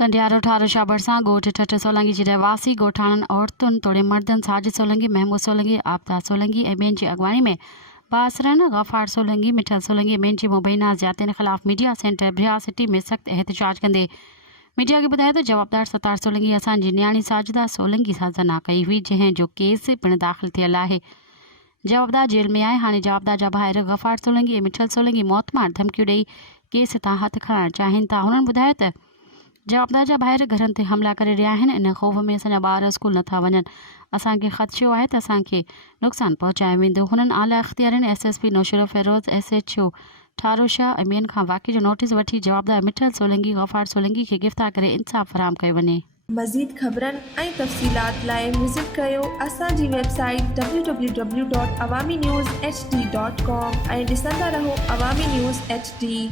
कंडियारो ठारो शाह भरसां ॻोठ ठठ सोलंगी जी रहवासी ॻोठाणनि औरतुनि तोड़े मर्दनि साजिद सोलंगी महमूद सोलंगी आबदा सोलंगी ऐं ॿियनि जी अॻवानी में बासरन गफ़ार सोलंगी मिठल सोलंगी ॿियनि जी मुबैना ज़्यादतियुनि ख़िलाफ़ मीडिया सेंटर ब्रिया सिटी में सख़्त एहतजाज कंदे मीडिया खे ॿुधायो त जवाबदार सतार सोलंगी असांजी न्याणी साजिदा सोलंगी सां ज़ना कई हुई जंहिं जो केस पिणु दाख़िल थियल आहे। जवाबदार जेल में आहे। हाणे जवाबदार जा भाइर गफ़ार सोलंगी ऐं मिठल सोलंगी मौतमार धमकियूं ॾेई केस तां हथु खणणु चाहिनि था। हुननि ॿुधायो त जवाबदार जा भाइर घरनि ते हमला करे रहिया आहिनि। इन ख़ौफ़ में असांजा ॿार स्कूल नथा वञनि। असांखे ख़दशो आहे त असांखे नुक़सानु पहुचायो वेंदो। हुननि आला इख़्तियारनि SSP नौशरो फ़िरोज़ SHO ठारो शाह ऐं ॿियनि खां वाक़े जो नोटिस वठी जवाबदार मिठल सोलंगी गफ़ार सोलंगी खे गिरफ़्तार करे इंसाफ़ फ़राहम कयो वञे। मज़ीद ख़बरनि ऐं तफ़सीलात लाइ विज़िट कयो असांजी वेबसाइट www.awamiNewsHD.com ऐं ॾिसंदा रहो अवामी न्यूज़ HD।